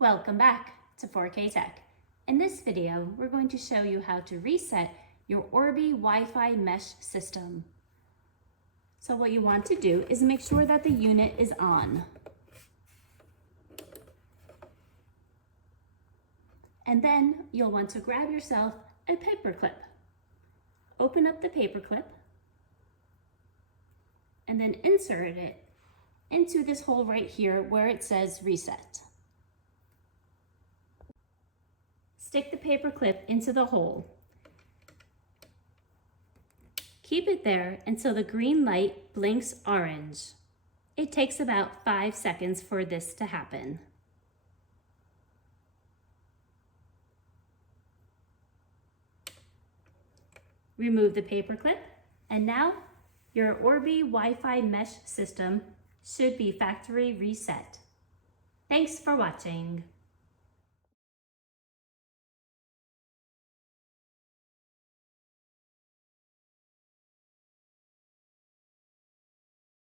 Welcome back to 4K Tech. In this video, we're going to show you how to reset your ORBI Wi-Fi mesh system. So what you want to do is make sure that the unit is on. And then you'll want to grab yourself a paper clip. Open up the paper clip and then insert it into this hole right here where it says reset. Stick the paper clip into the hole. Keep it there until the green light blinks orange. It takes about 5 seconds for this to happen. Remove the paper clip, and now your ORBI Wi-Fi mesh system should be factory reset. Thanks for watching.